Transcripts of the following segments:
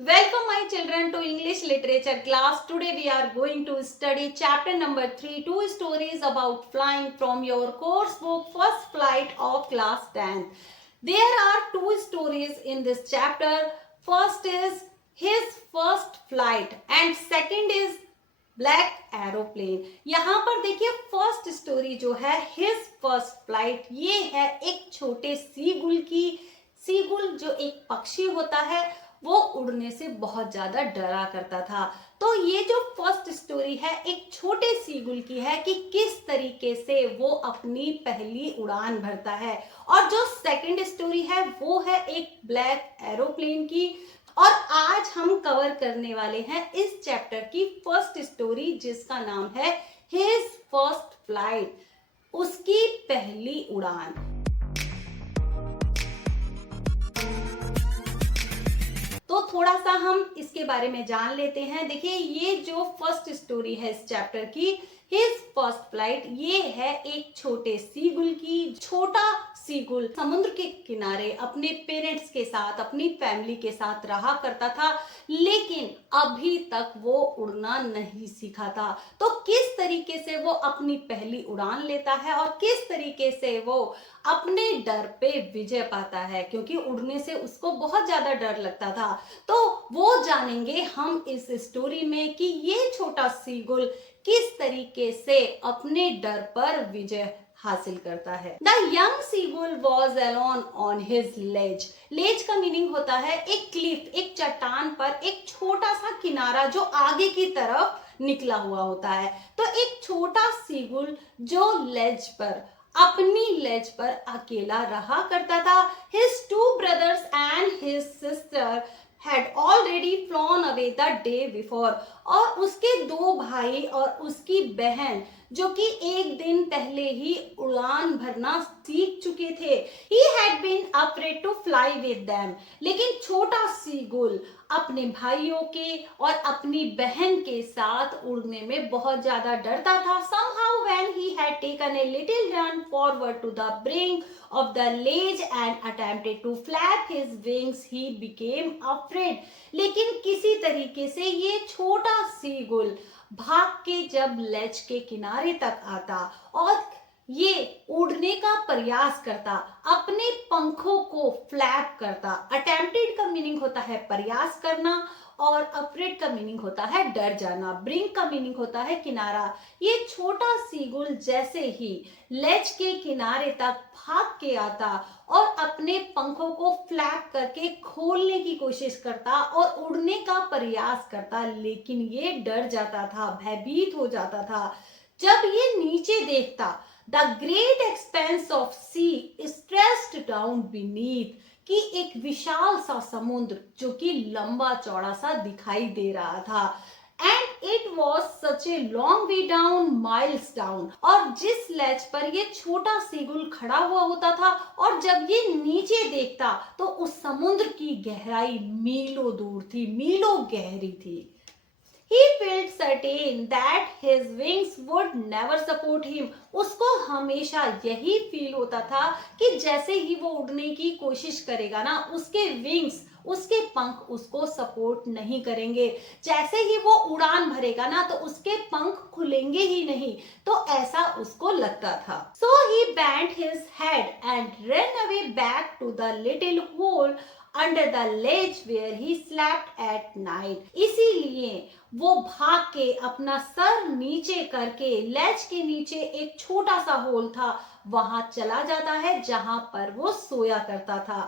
Welcome my children to English literature class. Today we are going to study chapter number 3, two stories about flying from your course book First Flight of class 10th. There are two stories in this chapter. First is his first flight and second is black aeroplane. यहाँ पर देखिए first story जो है his first flight, ये है एक छोटे seagull की। सीगुल जो एक पक्षी होता है वो उड़ने से बहुत ज्यादा डरा करता था। तो ये जो फर्स्ट स्टोरी है एक छोटे सीगुल की है कि किस तरीके से वो अपनी पहली उड़ान भरता है। और जो सेकंड स्टोरी है वो है एक ब्लैक एरोप्लेन की। और आज हम कवर करने वाले हैं इस चैप्टर की फर्स्ट स्टोरी जिसका नाम है हिज फर्स्ट फ्लाइट, उसकी पहली उड़ान। तो थोड़ा सा हम इसके बारे में जान लेते हैं। देखिए ये जो फर्स्ट स्टोरी है इस चैप्टर की हिज फर्स्ट फ्लाइट, ये है एक छोटे सीगुल की। छोटा सीगुल समुद्र के किनारे अपने पेरेंट्स के साथ, अपनी फैमिली के साथ रहा करता था, लेकिन अभी तक वो उड़ना नहीं सीखा था। तो किस तरीके से वो अपनी पहली उड़ान लेता है और किस तरीके से वो अपने डर पे विजय पाता है, क्योंकि उड़ने से उसको बहुत ज्यादा डर लगता था। तो वो जानेंगे हम इस स्टोरी में कि ये छोटा सीगुल किस तरीके से अपने डर पर विजय हासिल करता है। The young seagull was alone on his ledge. Ledge का मीनिंग होता है एक क्लिफ, एक चट्टान पर एक छोटा सा किनारा जो आगे की तरफ निकला हुआ होता है। तो एक छोटा सीगुल जो लेज पर, अपनी लेज पर अकेला रहा करता था। His two brothers and his sister had already flown away the day before। और उसके दो भाई और उसकी बहन जो कि एक दिन पहले ही उड़ान भरना सीख चुके थे। He had been afraid to fly with them। लेकिन छोटा सीगुल अपने भाइयों के और अपनी बहन के साथ उड़ने में बहुत ज्यादा डरता था। Somehow when he had taken a little run forward to the brink of the ledge and attempted to flap his wings, he became afraid। लेकिन किसी तरीके से ये छोटा सीगुल भाग के जब लेज के किनारे तक आता और ये उड़ने का प्रयास करता, अपने पंखों को फ्लैप करता। अटेम्प्टेड का मीनिंग होता है प्रयास करना और अफ्रेड का मीनिंग होता है डर जाना। ब्रिंक का मीनिंग होता है किनारा। ये छोटा सीगुल जैसे ही लेज के किनारे तक भाग के आता और अपने पंखों को फ्लैप करके खोलने की कोशिश करता और उड़ने का प्रयास करता, लेकिन ये डर जाता था, भयभीत हो जाता था जब ये नीचे देखता। The great expanse of sea stretched down beneath, कि एक विशाल सा समुद्र जो कि लंबा चौड़ा सा दिखाई दे रहा था। And it was such a long way down, miles down. और जिस लेज पर ये छोटा सीगुल खड़ा हुआ होता था और जब ये नीचे देखता तो उस समुद्र की गहराई मीलों दूर थी, मीलों गहरी थी। He felt certain that his wings would never support him। उसको हमेशा यही फील होता था कि जैसे ही वो उड़ने की कोशिश करेगा ना, उसके विंग्स, उसके पंख उसको सपोर्ट नहीं करेंगे। जैसे ही वो उड़ान भरेगा ना तो उसके पंख खुलेंगे ही नहीं। तो ऐसा उसको लगता था। So he bent his head and ran away back to the little hole under the ledge where he slept at night। इसीलिए वो भाग के अपना सर नीचे करके लेज के नीचे एक छोटा सा होल था, वहां चला जाता है जहां पर वो सोया करता था।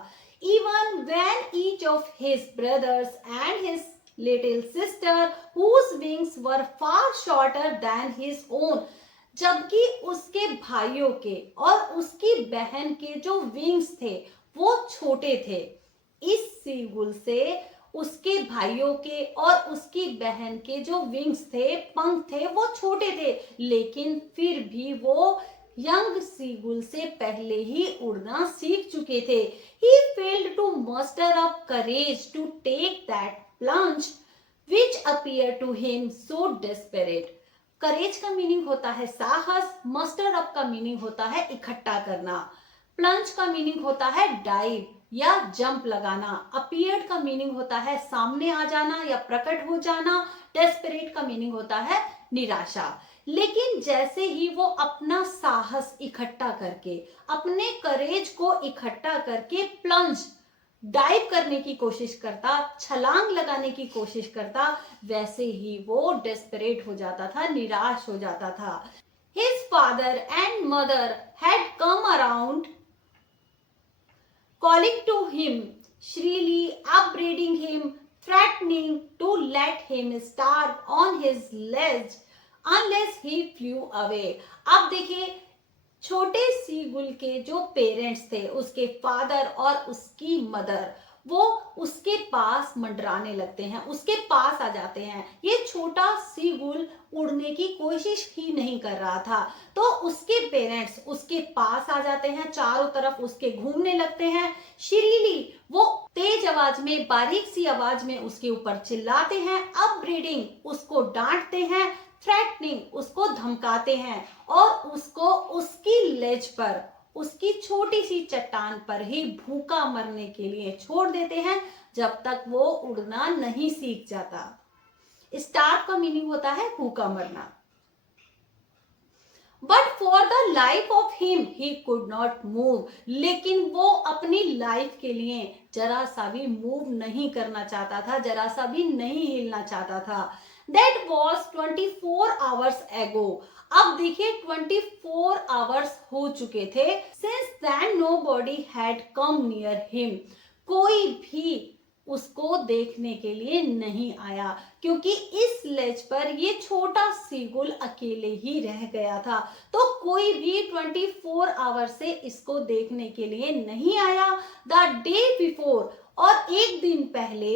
Even when each of his brothers and his little sister whose wings were far shorter than his own, जबकि उसके भाइयों के और उसकी बहन के जो विंग्स थे वो छोटे थे। इस सीगुल से उसके भाइयों के और उसकी बहन के जो विंग्स थे, पंख थे, वो छोटे थे, लेकिन फिर भी वो यंग सीगुल से पहले ही उड़ना सीख चुके थे। He failed to muster up courage to take that plunge which appeared to him so desperate। करेज का मीनिंग होता है साहस, मस्टर अप का मीनिंग होता है इकट्ठा करना, प्लंज का मीनिंग होता है डाइव, या जंप लगाना। अपीयर्ड का मीनिंग होता है सामने आ जाना या प्रकट हो जाना। डेस्परेट का मीनिंग होता है निराशा। लेकिन जैसे ही वो अपना साहस इकट्ठा करके, अपने करेज को इकट्ठा करके प्लंज डाइव करने की कोशिश करता, छलांग लगाने की कोशिश करता, वैसे ही वो डेस्परेट हो जाता था, निराश हो जाता था। His father and mother had come around, calling to him shrilly, upbraiding him, threatening to let him starve on his ledge unless he flew away. अब देखिए, छोटे सीगुल के जो पेरेंट्स थे, उसके फादर और उसकी मदर, वो उसके पास मंडराने लगते हैं, उसके पास आ जाते हैं। ये छोटा सीगुल उड़ने की कोशिश ही नहीं कर रहा था, तो उसके पेरेंट्स उसके पास आ जाते हैं, चारों तरफ उसके घूमने लगते हैं। शरीली, वो तेज आवाज में, बारीक सी आवाज में उसके ऊपर चिल्लाते हैं। अपब्रीडिंग, उसको डांटते हैं। थ्रेटनिंग, उसको धमकाते हैं और उसको उसकी लेज पर, उसकी छोटी सी चट्टान पर ही भूखा मरने के लिए छोड़ देते हैं, जब तक वो उड़ना नहीं सीख जाता। स्टार्व का मीनिंग होता है भूखा मरना। But for the life of him he could not move, लेकिन वो अपनी लाइफ के लिए जरा सा भी मूव नहीं करना चाहता था, जरा सा भी नहीं हिलना चाहता था। दैट वॉज 24 आवर्स एगो। अब देखिए 24 आवर्स हो चुके थे। Since then nobody had come near him, कोई भी उसको देखने के लिए नहीं आया, क्योंकि इस लेज पर ये छोटा सीगुल अकेले ही रह गया था। तो कोई भी 24 आवर से इसको देखने के लिए नहीं आया। द डे बिफोर, और एक दिन पहले,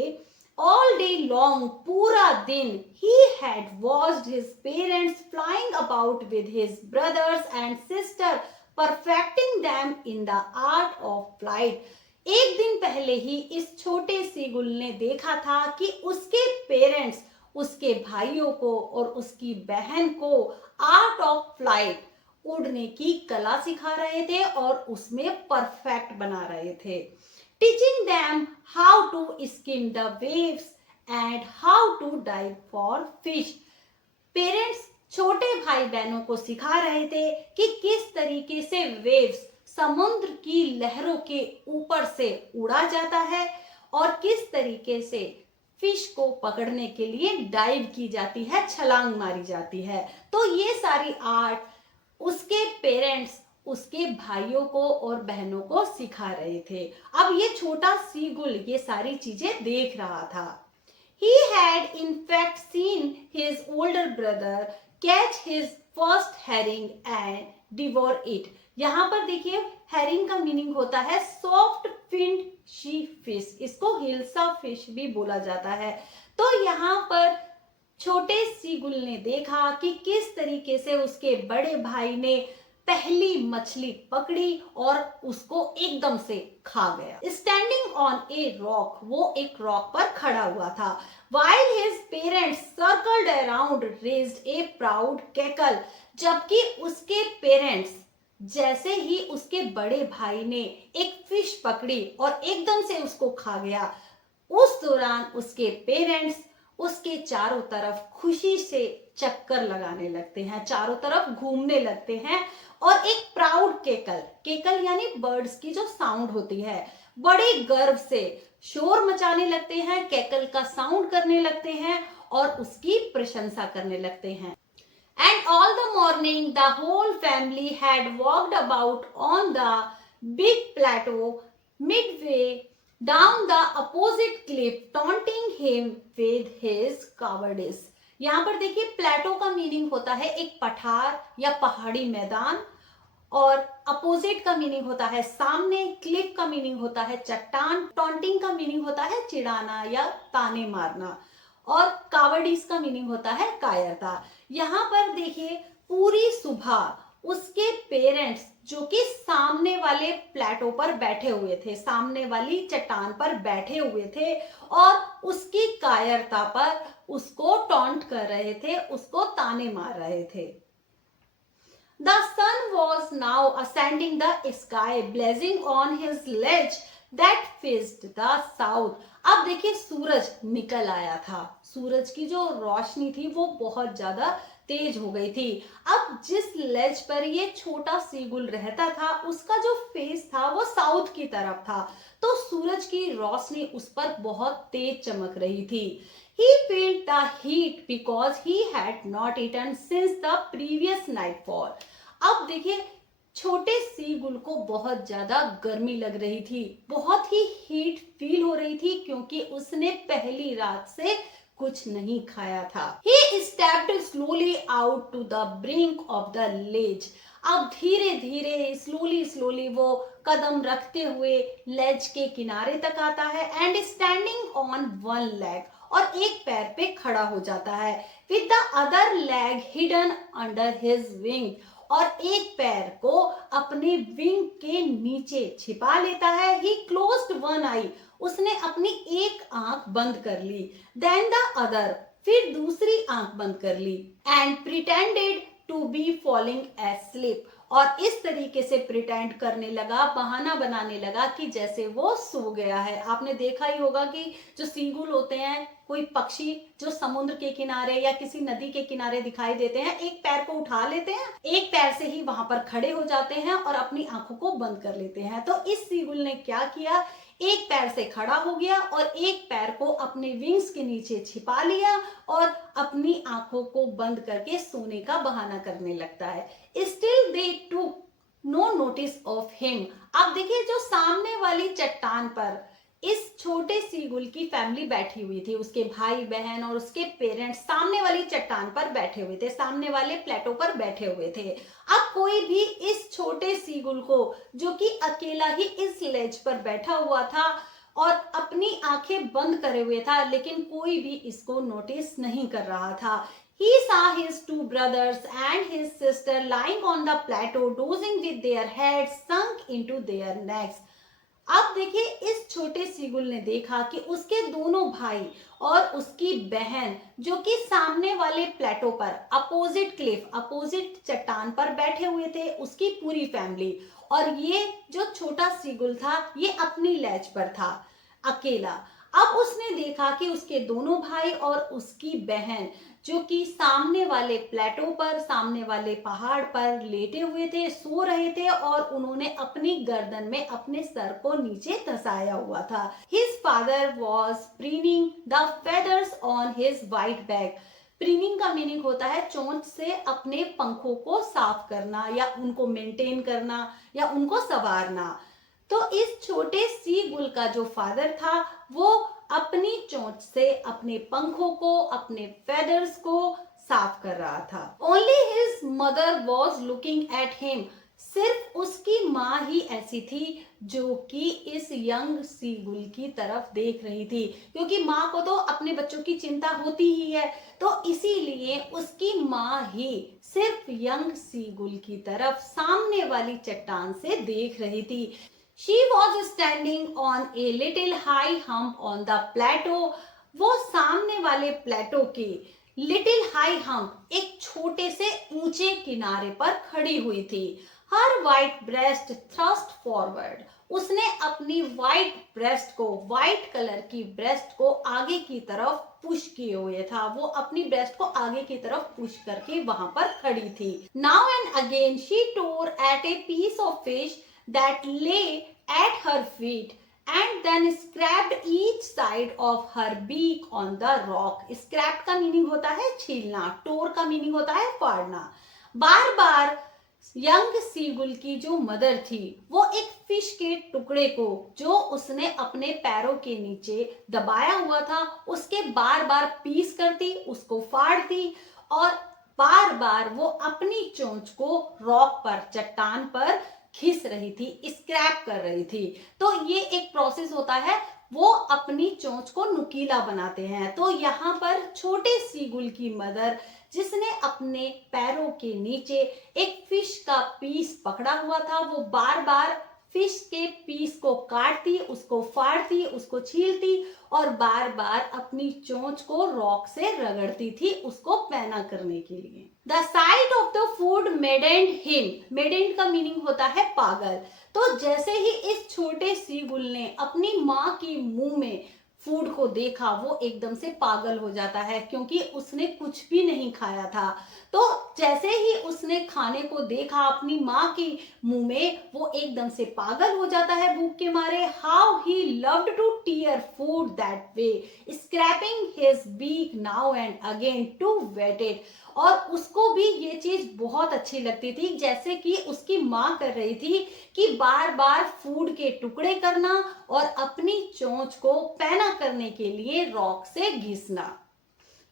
ऑल डे लॉन्ग, पूरा दिन, he had watched his parents flying about with his brothers and sister, perfecting them in the art of flight. एक दिन पहले ही इस छोटे सीगुल ने देखा था कि उसके पेरेंट्स उसके भाइयों को और उसकी बहन को आर्ट ऑफ फ्लाइट, उड़ने की कला सिखा रहे थे और उसमें परफेक्ट बना रहे थे। Teaching them how to skim the waves and how to dive for fish. Parents छोटे भाई बहनों को सिखा रहे थे कि किस तरीके से वेव्स, समुद्र की लहरों के ऊपर से उड़ा जाता है और किस तरीके से फिश को पकड़ने के लिए डाइव की जाती है, छलांग मारी जाती है। तो ये सारी आर्ट उसके पेरेंट्स उसके भाइयों को और बहनों को सिखा रहे थे। अब ये छोटा सीगुल ये सारी चीजें देख रहा था। He had in fact seen his older brother catch his first herring and devour it. यहाँ पर देखिए herring का मीनिंग होता है soft finned she fish, इसको हिल्सा फिश भी बोला जाता है। तो यहाँ पर छोटे सीगुल ने देखा कि किस तरीके से उसके बड़े भाई ने पहली मछली पकड़ी और उसको एकदम से खा गया। स्टैंडिंग ऑन ए रॉक, वो एक रॉक पर खड़ा हुआ था। While his parents circled around, raised a proud cackle, जबकि उसके पेरेंट्स, जैसे ही उसके बड़े भाई ने एक फिश पकड़ी और एकदम से उसको खा गया, उस दौरान उसके पेरेंट्स उसके चारों तरफ खुशी से चक्कर लगाने लगते हैं, चारों तरफ घूमने लगते हैं और एक प्राउड केकल, केकल यानी बर्ड्स की जो साउंड होती है, बड़े गर्व से शोर मचाने लगते हैं, केकल का साउंड करने लगते हैं और उसकी प्रशंसा करने लगते हैं। And all the morning the whole family had walked about on the big plateau midway down the opposite cliff, taunting him with his cowardice. यहाँ पर देखिए प्लेटो का मीनिंग होता है एक पठार या पहाड़ी मैदान, और अपोजिट का मीनिंग होता है सामने, क्लिफ का मीनिंग होता है चट्टान, टॉन्टिंग का मीनिंग होता है चिढ़ाना या ताने मारना, और कावर्डिस का मीनिंग होता है कायरता। यहाँ पर देखिए पूरी सुबह उसके पेरेंट्स जो कि सामने वाले प्लेटो पर बैठे हुए थे, सामने वाली चट्टान पर बैठे हुए थे और उसकी कायरता पर उसको टॉन्ट कर रहे थे, उसको ताने मार रहे थे। The sun was now ascending the sky, blazing on his ledge that faced the south। अब देखिए सूरज निकल आया था, सूरज की जो रोशनी थी वो बहुत ज्यादा तेज हो गई थी। अब जिस लेज पर ये छोटा सीगुल रहता था उसका जो फेस था वो साउथ की तरफ था, तो सूरज की रोशनी उस पर बहुत तेज चमक रही थी। He felt the heat because he had not eaten since the previous nightfall। अब देखिए छोटे सीगुल को बहुत ज्यादा गर्मी लग रही थी, बहुत ही हीट फील हो रही थी क्योंकि उसने पहली रात से कुछ नहीं खाया था। He stepped slowly out to the brink of the ledge। अब धीरे धीरे स्लोली वो कदम रखते हुए लेज के किनारे तक आता है and standing on one leg, और एक पैर पे खड़ा हो जाता है, with the other leg hidden under his wing, और एक पैर को अपने विंग के नीचे छिपा लेता है। ही क्लोज्ड वन आई, उसने अपनी एक आंख बंद कर ली, देन द अदर, फिर दूसरी आंख बंद कर ली, and pretended to be falling asleep, और इस तरीके से प्रिटेंड करने लगा, बहाना बनाने लगा कि जैसे वो सो गया है। आपने देखा ही होगा कि जो सीगुल होते हैं, कोई पक्षी जो समुद्र के किनारे या किसी नदी के किनारे दिखाई देते हैं, एक पैर को उठा लेते हैं, एक पैर से ही वहां पर खड़े हो जाते हैं और अपनी आंखों को बंद कर लेते हैं। तो इस सीगुल ने क्या किया, एक पैर से खड़ा हो गया और एक पैर को अपने विंग्स के नीचे छिपा लिया और अपनी आंखों को बंद करके सोने का बहाना करने लगता है। Still they took no notice of him. अब देखिए जो सामने वाली चट्टान पर इस छोटे सीगुल की फैमिली बैठी हुई थी, उसके भाई बहन और उसके पेरेंट्स सामने वाली चट्टान पर बैठे हुए थे, सामने वाले प्लेटो पर बैठे हुए थे। अब कोई भी इस छोटे सीगुल को, जो कि अकेला ही इस लेज पर बैठा हुआ था और अपनी आंखें बंद करे हुए था, लेकिन कोई भी इसको नोटिस नहीं कर रहा था। He saw his two brothers and his sister lying on the plateau, dozing with their heads sunk into their necks। अब देखिए इस छोटे सीगुल ने देखा कि उसके दोनों भाई और उसकी बहन जो कि सामने वाले प्लेटो पर अपोजिट क्लिफ, अपोजिट चट्टान पर बैठे हुए थे, उसकी पूरी फैमिली, और ये जो छोटा सीगुल था ये अपनी लेज पर था अकेला। अब उसने देखा कि उसके दोनों भाई और उसकी बहन जो कि सामने वाले प्लेटो पर, सामने वाले पहाड़ पर लेटे हुए थे, सो रहे थे, और उन्होंने अपनी गर्दन में अपने सर को नीचे धंसाया हुआ था। His father was preening the feathers on his white back। Preening का मीनिंग होता है चोंच से अपने पंखों को साफ करना या उनको मेंटेन करना या उनको संवारना। तो इस छोटे सीगुल का जो फादर था वो अपनी चोंच से अपने पंखों को, अपने फेदर्स को साफ कर रहा था। Only his mother was looking at him. सिर्फ उसकी माँ ही ऐसी थी जो कि इस यंग सीगुल की तरफ देख रही थी, क्योंकि माँ को तो अपने बच्चों की चिंता होती ही है, तो इसीलिए उसकी माँ ही सिर्फ यंग सीगुल की तरफ सामने वाली चट्टान से देख रही थी। She was standing on a little high hump on the plateau। वो सामने वाले प्लेटो के लिटिल हाई हम्प, एक छोटे से ऊंचे किनारे पर खड़ी हुई थी। हर वाइट ब्रेस्ट थ्रस्ट फॉरवर्ड। उसने अपनी वाइट ब्रेस्ट को, वाइट कलर की ब्रेस्ट को आगे की तरफ पुश किए हुए था। वो अपनी ब्रेस्ट को आगे की तरफ पुश करके वहां पर खड़ी थी। Now and again she tore at a piece of fish that lay at her feet and then scraped each side of her beak on the rock। scrap का मीनिंग होता है छीलना, टोर का मीनिंग होता है फाड़ना। बार बार यंग सीगुल की जो mother थी वो एक फिश के टुकड़े को जो उसने अपने पैरों के नीचे दबाया हुआ था उसके बार बार पीस करती, उसको फाड़ती, और बार बार वो अपनी चोंच को रॉक पर, चट्टान पर खींच रही थी, स्क्रैप कर रही थी। तो ये एक प्रोसेस होता है, वो अपनी चोंच को नुकीला बनाते हैं। तो यहाँ पर छोटे सीगुल की मदर जिसने अपने पैरों के नीचे एक फिश का पीस पकड़ा हुआ था, वो बार बार फिश के पीस को काटती, उसको फाड़ती, उसको छीलती और बार बार अपनी चोंच को रॉक से रगड़ती थी उसको पैना करने के लिए। The sight of the food maddened him, maddened का मीनिंग होता है पागल। तो जैसे ही इस छोटे सीगुल ने अपनी माँ की मुंह में फूड को देखा, वो एकदम से पागल हो जाता है क्योंकि उसने कुछ भी नहीं खाया था। तो जैसे ही उसने खाने को देखा अपनी माँ की मुंह में, वो एकदम से पागल हो जाता है भूख के मारे। How he loved to tear food that way, scraping his beak now and again to whet it. और उसको भी ये चीज बहुत अच्छी लगती थी, जैसे कि उसकी माँ कर रही थी कि बार बार फूड के टुकड़े करना और अपनी चोंच को पैना करने के लिए रॉक से घिसना।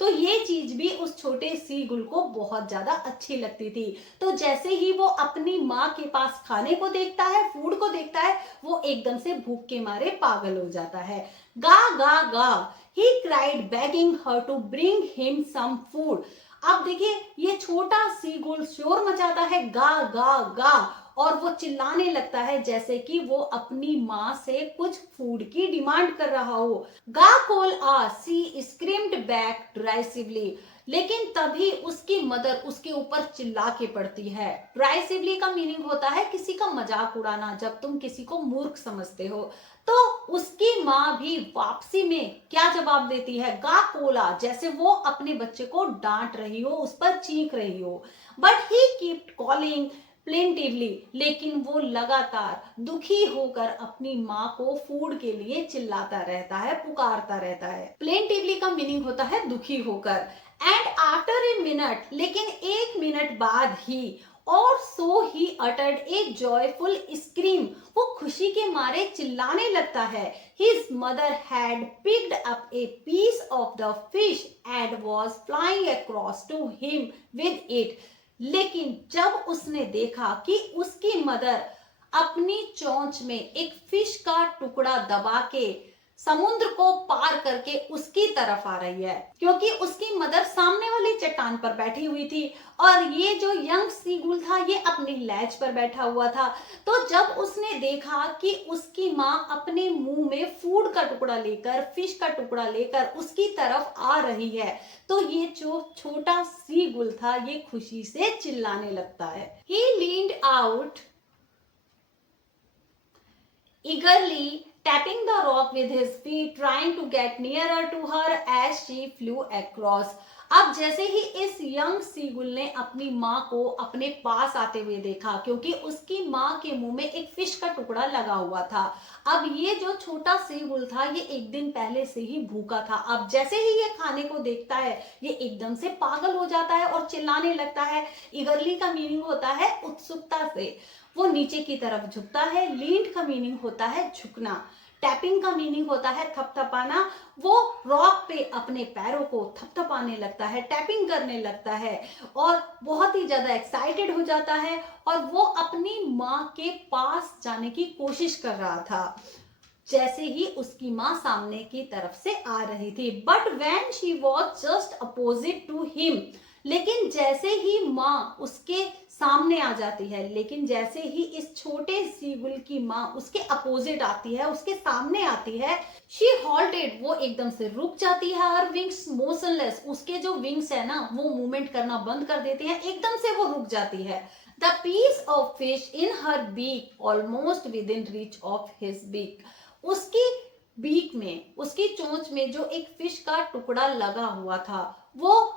तो ये चीज भी उस छोटे सीगुल को बहुत ज्यादा अच्छी लगती थी। तो जैसे ही वो अपनी माँ के पास खाने को देखता है, फूड को देखता है, वो एकदम से भूख के मारे पागल हो जाता है। Ga ga ga, he cried begging her to bring him some food. अब देखिए ये छोटा सीगुल शोर मचाता है, गा गा गा, और वो चिल्लाने लगता है जैसे कि वो अपनी माँ से कुछ फूड की डिमांड कर रहा हो। गा कोल आ, सी स्क्रीम्ड बैक ड्राइसिवली। लेकिन तभी उसकी मदर उसके ऊपर चिल्ला के पड़ती है। ड्राइसिवली का मीनिंग होता है किसी का मजाक उड़ाना, जब तुम किसी को मूर्ख समझते हो। तो उसकी माँ भी वापसी में क्या जवाब देती है, गा कोला, जैसे वो अपने बच्चे को डांट रही हो, उस पर चीख रही हो। But he kept calling plaintively, लेकिन वो लगातार दुखी होकर अपनी माँ को फूड के लिए चिल्लाता रहता है, पुकारता रहता है। प्लेंटिवली का मीनिंग होता है दुखी होकर। एंड आफ्टर ए मिनट, लेकिन एक मिनट बाद ही, और so he uttered a joyful scream, वो खुशी के मारे चिल्लाने लगता है। His mother had picked up a piece of the fish and was flying across to him with it. लेकिन जब उसने देखा कि उसकी मदर अपनी चोंच में एक फिश का टुकड़ा दबा के समुद्र को पार करके उसकी तरफ आ रही है, क्योंकि उसकी मदर सामने वाली चट्टान पर बैठी हुई थी और ये जो यंग सीगुल था ये अपनी लैच पर बैठा हुआ था। तो जब उसने देखा कि उसकी माँ अपने मुंह में फूड का टुकड़ा लेकर, फिश का टुकड़ा लेकर उसकी तरफ आ रही है, तो ये जो छोटा सीगुल था ये खुशी से चिल्लाने लगता है। He leaned out eagerly, tapping the rock with his feet, trying to get nearer to her as she flew across. अब जैसे ही इस यंग सीगुल ने अपनी माँ को अपने पास आते हुए देखा, क्योंकि उसकी माँ के मुंह में एक फिश का टुकड़ा लगा हुआ था। अब ये जो छोटा सीगुल था ये एक दिन पहले से ही भूखा था। अब जैसे ही ये खाने को देखता है ये एकदम से पागल हो जाता है और चिल्लाने लगता है। इगरली का मीनिंग होता है उत्सुकता से। वो नीचे की तरफ झुकता है। लींड का मीनिंग होता है झुकना। टैपिंग का मीनिंग होता है थपथपाना। वो रॉक पे अपने पैरों को थपथपाने लगता है, टैपिंग करने लगता है और बहुत ही ज्यादा एक्साइटेड हो जाता है और वो अपनी माँ के पास जाने की कोशिश कर रहा था जैसे ही उसकी माँ सामने की तरफ से आ रही थी। But when she was just opposite to him, लेकिन जैसे ही माँ उसके सामने आ जाती है, लेकिन जैसे ही इस छोटे सीगुल की माँ उसके अपोजिट आती है, उसके सामने आती है, शी हॉल्टेड, वो एकदम से रुक जाती है। हर विंग्स मोशनलेस, उसके जो विंग्स है ना वो मूवमेंट करना बंद कर देते हैं, एकदम से वो रुक जाती है। The piece of fish in her beak almost within reach of his beak, उसकी बीक में, उसकी चोंच में जो एक फिश का टुकड़ा लगा हुआ था वो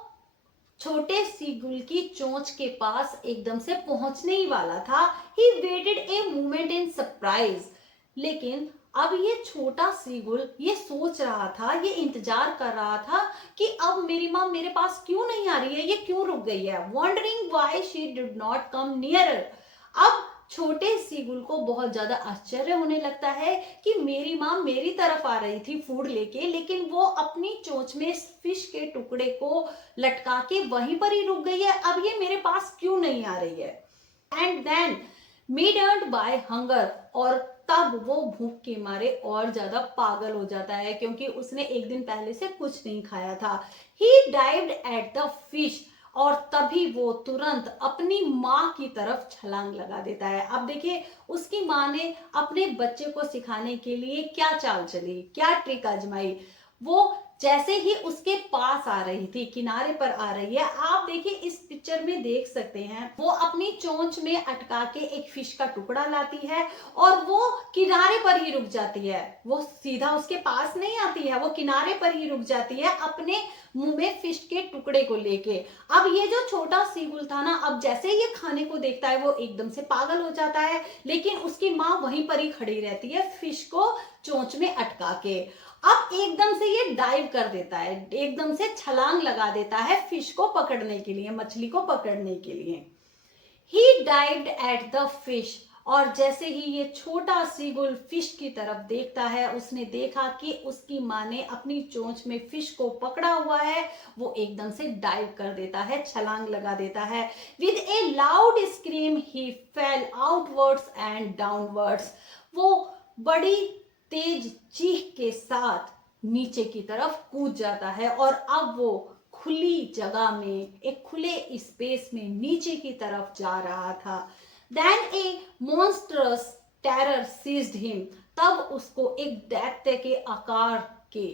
छोटे सीगुल की चोंच के पास एकदम से पहुंचने ही वाला था। He waited a moment in surprise, लेकिन अब ये छोटा सीगुल ये सोच रहा था, ये इंतजार कर रहा था कि अब मेरी माँ मेरे पास क्यों नहीं आ रही है, ये क्यों रुक गई है। Wondering why she did not come nearer, अब छोटे सीगुल को बहुत ज्यादा आश्चर्य होने लगता है कि मेरी माँ मेरी तरफ आ रही थी फूड लेके, लेकिन वो अपनी चोंच में फिश के टुकड़े को लटका के वहीं पर ही रुक गई है, अब ये मेरे पास क्यों नहीं आ रही है। एंड देन मीडर्ड बाय हंगर, और तब वो भूख के मारे और ज्यादा पागल हो जाता है क्योंकि उसने एक दिन पहले से कुछ नहीं खाया था। ही डाइव्ड एट द फिश, और तभी वो तुरंत अपनी माँ की तरफ छलांग लगा देता है। अब देखिए उसकी माँ ने अपने बच्चे को सिखाने के लिए क्या चाल चली, क्या ट्रिक आजमाई। वो जैसे ही उसके पास आ रही थी, किनारे पर आ रही है, आप देखिए इस पिक्चर में देख सकते हैं, वो अपनी चोंच में अटका के एक फिश का टुकड़ा लाती है और वो किनारे पर ही रुक जाती है। वो सीधा उसके पास नहीं आती है, वो किनारे पर ही रुक जाती है अपने मुंह में फिश के टुकड़े को लेके। अब ये जो छोटा सीगुल था ना, अब जैसे ये खाने को देखता है वो एकदम से पागल हो जाता है, लेकिन उसकी माँ वहीं पर ही खड़ी रहती है फिश को चोंच में अटका के। अब एकदम से ये डाइव कर देता है, एकदम से छलांग लगा देता है फिश को पकड़ने के लिए, मछली को पकड़ने के लिए। ही डाइव्ड एट द फिश, और जैसे ही ये छोटा सीगुल फिश की तरफ देखता है, उसने देखा कि उसकी माँ ने अपनी चोंच में फिश को पकड़ा हुआ है, वो एकदम से डाइव कर देता है, छलांग लगा देता है। With A loud scream he fail outwards and downwards, वो बड़ी तेज चीख के साथ नीचे की तरफ कूद जाता है और अब वो खुली जगह में, एक खुले स्पेस में नीचे की तरफ जा रहा था। देन ए मॉन्स्टरस टेरर सीज्ड हिम, तब उसको एक दैत्य के आकार के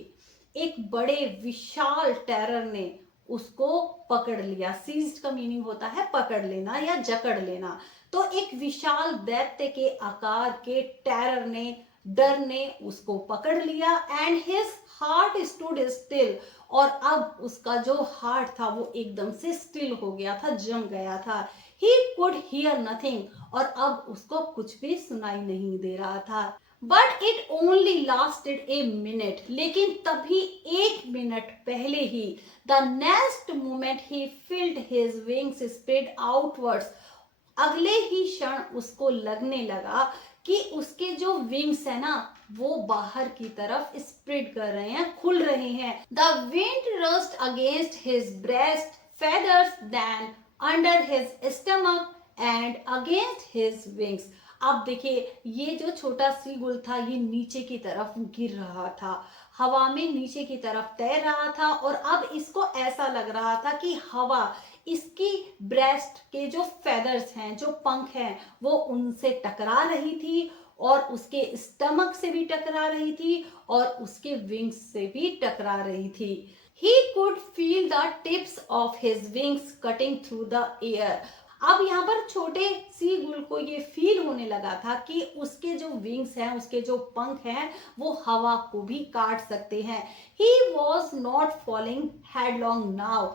एक बड़े विशाल टेरर ने उसको पकड़ लिया। सीज्ड का मीनिंग होता है पकड़ लेना या जकड़ लेना। तो एक विशाल दैत्य के आकार के टेरर ने, डर ने उसको पकड़ लिया। And his heart stood still, और अब उसका जो हार्ट था वो एकदम से स्टिल हो गया था, जम गया था। ही कुड हियर नथिंग, और अब उसको कुछ भी सुनाई नहीं दे रहा था। But it only lasted a minute, लेकिन तभी एक मिनट पहले ही, द नेक्स्ट मोमेंट ही felt his wings spread outwards, अगले ही क्षण उसको लगने लगा कि उसके जो विंग्स है ना वो बाहर की तरफ स्प्रेड कर रहे हैं, खुल रहे हैं। The wind rushed against his breast, feathers then under his stomach and against his wings. अब देखिए ये जो छोटा सीगुल था ये नीचे की तरफ गिर रहा था, हवा में नीचे की तरफ तैर रहा था, और अब इसको ऐसा लग रहा था कि हवा इसकी ब्रेस्ट के जो फेदर्स हैं, जो पंख हैं, वो उनसे टकरा रही थी और उसके स्टमक से भी टकरा रही थी और उसके विंग्स से भी टकरा रही थी। He could feel the tips of his wings cutting through the air. अब यहाँ पर छोटे सीगुल को ये फील होने लगा था कि उसके जो विंग्स हैं, उसके जो पंख हैं, वो हवा को भी काट सकते हैं। He was not falling headlong now.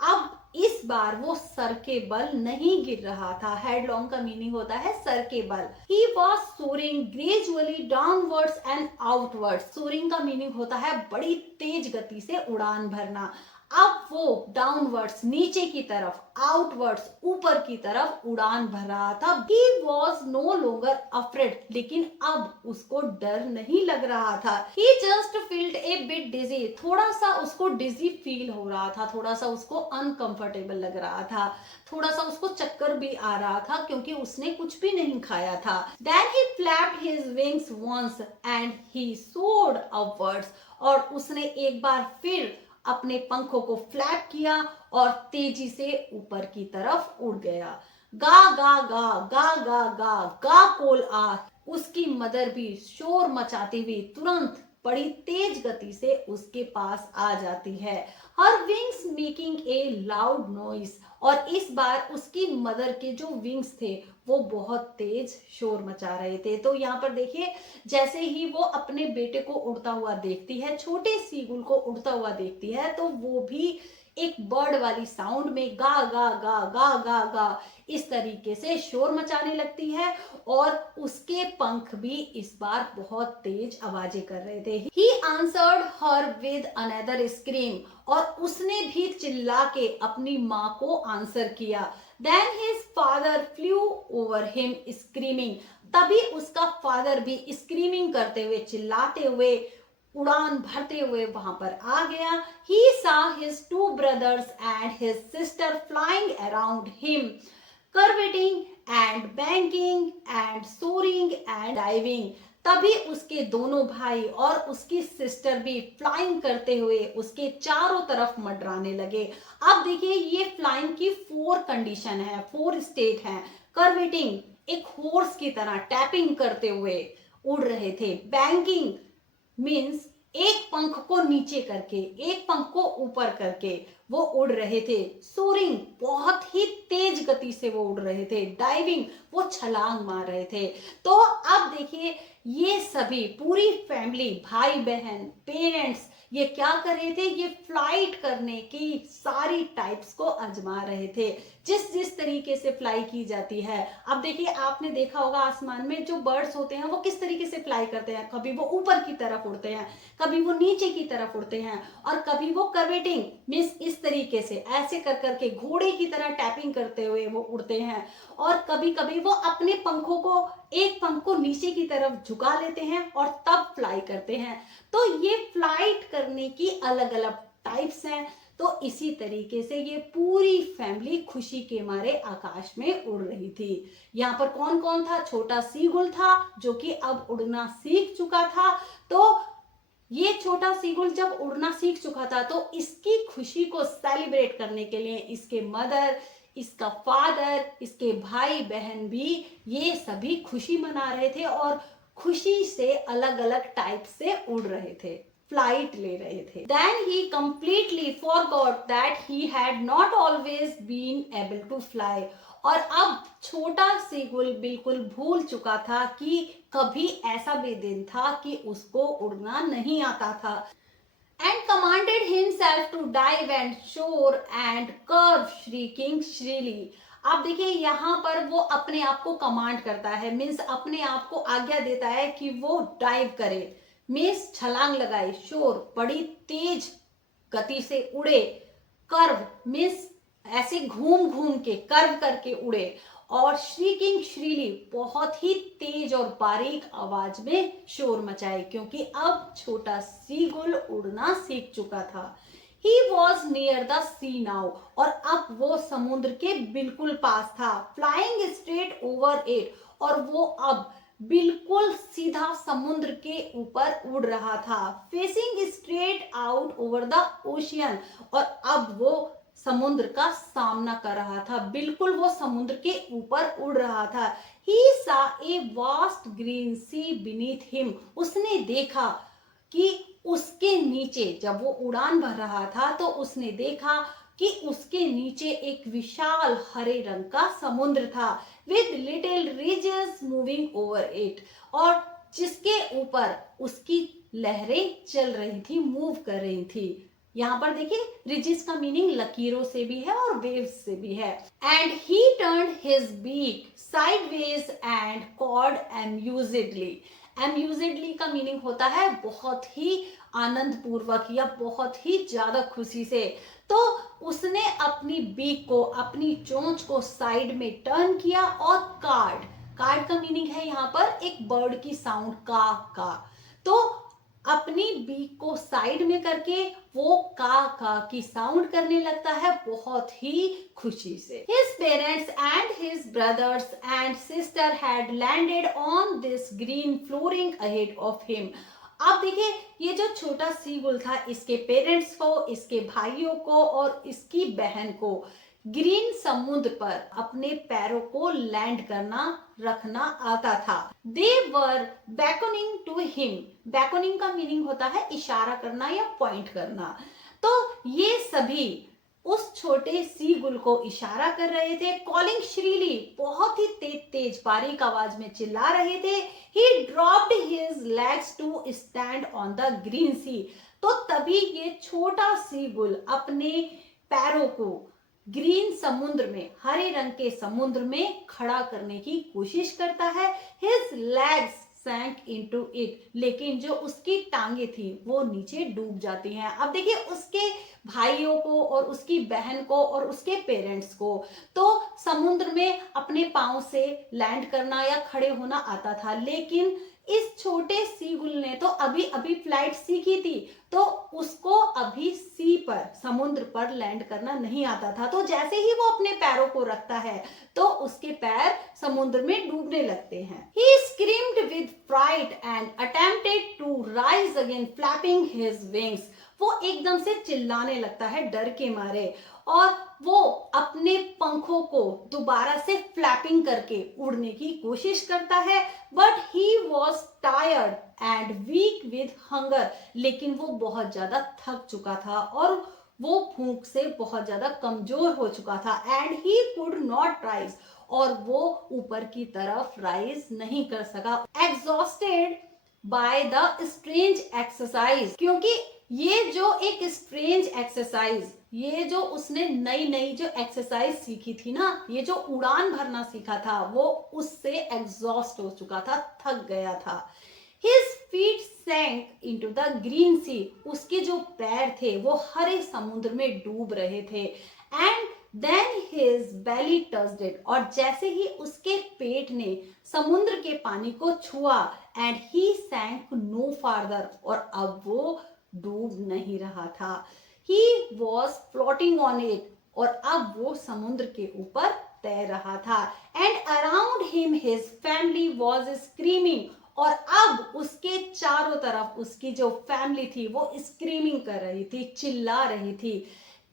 अब इस बार वो सर के बल नहीं गिर रहा था। हेडलॉन्ग का मीनिंग होता है सर के बल। He was soaring gradually downwards and outwards. Soaring का मीनिंग होता है बड़ी तेज गति से उड़ान भरना। अब वो डाउनवर्ड्स नीचे की तरफ, आउटवर्ड्स ऊपर की तरफ उड़ान भर रहा था। He was no longer afraid, लेकिन अब उसको डर नहीं लग रहा था। He just felt a bit dizzy, थोड़ा सा उसको डिजी फील हो रहा था, थोड़ा सा उसको अनकंफर्टेबल लग रहा था, थोड़ा सा उसको चक्कर भी आ रहा था क्योंकि उसने कुछ भी नहीं खाया था। Then he flapped his wings once and he soared upwards, और उसने एक बार फिर अपने पंखों को फ्लैप किया और तेजी से ऊपर की तरफ उड़ गया। गा ga ga ga ga ga गा कोल आ, उसकी मदर भी शोर मचाती हुई तुरंत बड़ी तेज गति से उसके पास आ जाती है। हर wings making a loud noise, और इस बार उसकी मदर के जो विंग्स थे वो बहुत तेज शोर मचा रहे थे। तो यहाँ पर देखिए जैसे ही वो अपने बेटे को उड़ता हुआ देखती है, छोटे सीगुल को उड़ता हुआ देखती है, तो वो भी एक बर्ड वाली साउंड में गा गा गा गा गा गा इस तरीके से शोर मचाने लगती है, और उसके पंख भी इस बार बहुत तेज आवाजें कर रहे थे। He answered her with another scream, और उसने भी चिल्ला के अपनी माँ को आंसर किया। Then his father flew over him screaming, तभी उसका फादर भी स्क्रीमिंग करते हुए, चिल्लाते हुए, उड़ान भरते हुए वहां पर आ गया। He saw his two brothers and his sister flying around him, curveting and banking and soaring and diving. तभी उसके दोनों भाई और उसकी सिस्टर भी फ्लाइंग करते हुए उसके चारों तरफ मंडराने लगे। अब देखिए ये फ्लाइंग की 4 कंडीशन है, 4 स्टेट है। कर्वेटिंग, एक हॉर्स की तरह टैपिंग करते हुए उड़ रहे थे। बैंकिंग मीन्स एक पंख को नीचे करके, एक पंख को ऊपर करके वो उड़ रहे थे। सोरिंग, बहुत ही तेज गति से वो उड़ रहे थे। डाइविंग, वो छलांग मार रहे थे। तो अब देखिए ये सभी पूरी फैमिली, भाई बहन, पेरेंट्स, ये क्या कर रहे थे, ये फ्लाइट करने की सारी टाइप्स को आजमा रहे थे, जिस जिस तरीके से फ्लाई की जाती है। अब देखिए आपने देखा होगा आसमान में जो बर्ड्स होते हैं वो किस तरीके से फ्लाई करते हैं। कभी वो ऊपर की तरफ उड़ते हैं, कभी वो नीचे की तरफ उड़ते हैं, और कभी वो कर्वेटिंग मीन्स इस तरीके से ऐसे कर करके घोड़े की तरह टैपिंग करते हुए वो उड़ते हैं। और कभी कभी वो अपने पंखों को, एक पंख को नीचे की तरफ झुका लेते हैं और तब फ्लाई करते हैं। तो ये फ्लाइट करने की अलग अलग टाइप्स हैं। तो इसी तरीके से ये पूरी फैमिली खुशी के मारे आकाश में उड़ रही थी। यहाँ पर कौन कौन था, छोटा सीगुल था जो कि अब उड़ना सीख चुका था। तो ये छोटा सीगुल जब उड़ना सीख चुका था तो इसकी खुशी को सेलिब्रेट करने के लिए इसके मदर, इसका फादर, इसके भाई बहन भी ये सभी खुशी मना रहे थे और खुशी से अलग अलग टाइप से उड़ रहे थे, फ्लाइट ले रहे थे। Then he completely forgot that he had not always been able to fly. और अब छोटा सीगुल बिल्कुल भूल चुका था कि कभी ऐसा भी दिन था कि उसको उड़ना नहीं आता था। And commanded himself to dive and soar and curve shrieking shrilly. आप देखिए यहाँ पर वो अपने आप को कमांड करता है, मीन्स अपने आप को आज्ञा देता है कि वो डाइव करे, मीन्स छलांग लगाए, शोर बड़ी तेज गति से उड़े, कर्व मीन्स ऐसे घूम घूम के कर्व करके उड़े, और श्रीकिंग श्रीली बहुत ही तेज और बारीक आवाज में शोर मचाए, क्योंकि अब छोटा सीगुल उड़ना सीख चुका था। He was near the sea now, और अब वो समुद्र के बिल्कुल पास था। Flying straight over it, और वो अब बिल्कुल सीधा समुद्र के ऊपर उड़ रहा था। Facing straight out over the ocean, और अब वो समुद्र का सामना कर रहा था, बिल्कुल वो समुद्र के ऊपर उड़ रहा था। He saw a vast green sea beneath him, उसने देखा कि उसके नीचे, जब वो उड़ान भर रहा था तो उसने देखा कि उसके नीचे एक विशाल हरे रंग का समुद्र था, with little ridges moving over it, और जिसके ऊपर उसकी लहरें चल रही थी, मूव कर रही थी। यहाँ पर देखिए रिजिस का मीनिंग लकीरों से भी है और वेव्स से भी है। And he turned his beak sideways and cawed amusedly. Amusedly का मीनिंग होता है बहुत ही आनंद पूर्वक या बहुत ही ज्यादा खुशी से। तो उसने अपनी बीक को, अपनी चोंच को साइड में टर्न किया और कार्ड, कार्ड का मीनिंग है यहाँ पर एक बर्ड की साउंड का। तो अपनी बीक को साइड में करके वो का की साउंड करने लगता है बहुत ही खुशी से। His parents and his brothers and sister had landed on this green flooring ahead of him. अब देखिए ये जो छोटा सीगुल था, इसके पेरेंट्स को, इसके भाइयों को और इसकी बहन को ग्रीन समुद्र पर अपने पैरों को लैंड करना, रखना आता था। दे वर बैकोनिंग टू हिम। बैकोनिंग का मीनिंग होता है इशारा करना या पॉइंट करना। तो ये सभी उस छोटे सीगुल को इशारा कर रहे थे। कॉलिंग श्रीली, बहुत ही तेज तेज बारीक आवाज में चिल्ला रहे थे। He dropped his legs to stand on the green sea. तो तभी ये छोटा सीगुल अपने पैरों को ग्रीन समुद्र में, हरे रंग के समुद्र में खड़ा करने की कोशिश करता है। His legs sank into it, लेकिन जो उसकी टांगे थी वो नीचे डूब जाती हैं। अब देखिए उसके भाइयों को और उसकी बहन को और उसके पेरेंट्स को तो समुद्र में अपने पांव से लैंड करना या खड़े होना आता था, लेकिन इस छोटे सीगुल ने तो अभी अभी फ्लाइट सीखी थी, तो उसको अभी सी पर, समुद्र पर लैंड करना नहीं आता था। तो जैसे ही वो अपने पैरों को रखता है तो उसके पैर समुद्र में डूबने लगते हैं। He screamed with fright and attempted to rise again, flapping his wings. वो एकदम से चिल्लाने लगता है डर के मारे, और वो अपने पंखों को दोबारा से फ्लैपिंग करके उड़ने की कोशिश करता है। But he was tired and weak with hunger, लेकिन वो बहुत ज्यादा थक चुका था और वो भूख से बहुत ज्यादा कमजोर हो चुका था। And he could not rise, और वो ऊपर की तरफ राइज नहीं कर सका। Exhausted by the strange exercise, क्योंकि ये जो एक स्ट्रेंज एक्सरसाइज, ये जो उसने नई नई जो एक्सरसाइज सीखी थी ना, ये जो उड़ान भरना सीखा था, वो उससे एग्जॉस्ट हो चुका था, थक गया था। His feet sank into the green sea. उसके जो पैर थे वो हरे समुद्र में डूब रहे थे। And then his belly touched it. और जैसे ही उसके पेट ने समुद्र के पानी को छुआ, and he sank no farther, और अब वो डूब नहीं रहा था। He was floating on it, और अब वो समुद्र के ऊपर तैर रहा था। And around him his family was screaming. और अब उसके चारों तरफ उसकी जो फैमिली थी वो स्क्रीमिंग कर रही थी, चिल्ला रही थी।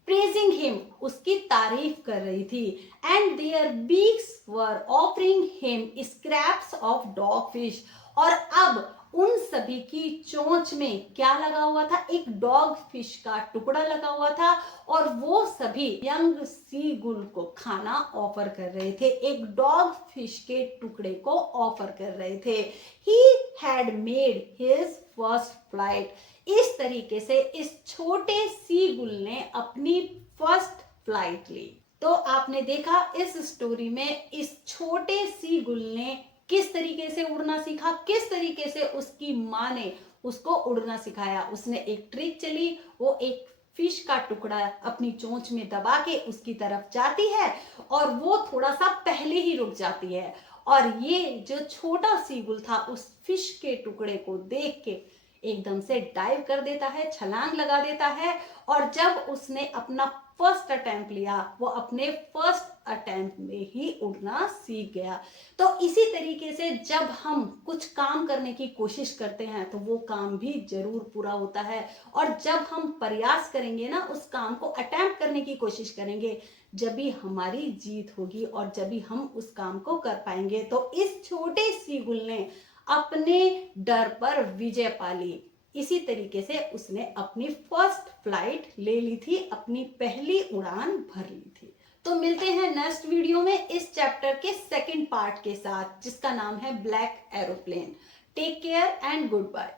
प्रेजिंग हिम, उसकी तारीफ कर रही थी। And their beaks were offering him scraps of dog fish, और अब उन सभी की चोंच में क्या लगा हुआ था? एक डॉग फिश का टुकड़ा लगा हुआ था, और वो सभी यंग सीगुल को खाना ऑफर कर रहे थे, एक डॉग फिश के टुकड़े को ऑफर कर रहे थे। He had made his first flight. इस तरीके से इस छोटे सीगुल ने अपनी फर्स्ट फ्लाइट ली। तो आपने देखा इस स्टोरी में इस छोटे सीगुल ने किस तरीके से उड़ना सीखा, किस तरीके से उसकी माँ ने उसको उड़ना सिखाया। उसने एक ट्रिक चली, वो एक फिश का टुकड़ा अपनी चोंच में दबा के उसकी तरफ जाती है, और वो थोड़ा सा पहले ही रुक जाती है, और ये जो छोटा सीगुल था उस फिश के टुकड़े को देख के एकदम से डाइव कर देता है, छलांग लगा देता है, और जब उसने अपना फर्स्ट अटेम्प्ट लिया, वो अपने फर्स्ट अटेम्प्ट में ही उड़ना सीख गया। तो इसी तरीके से जब हम कुछ काम करने की कोशिश करते हैं तो वो काम भी जरूर पूरा होता है, और जब हम प्रयास करेंगे ना, उस काम को अटेम्प्ट करने की कोशिश करेंगे, जब भी हमारी जीत होगी और जब भी हम उस काम को कर पाएंगे। तो इस छोटे सीगुल ने अपने डर पर विजय पा ली। इसी तरीके से उसने अपनी फर्स्ट फ्लाइट ले ली थी, अपनी पहली उड़ान भर ली थी। तो मिलते हैं नेक्स्ट वीडियो में इस चैप्टर के सेकंड पार्ट के साथ, जिसका नाम है black aeroplane. Take care and good bye.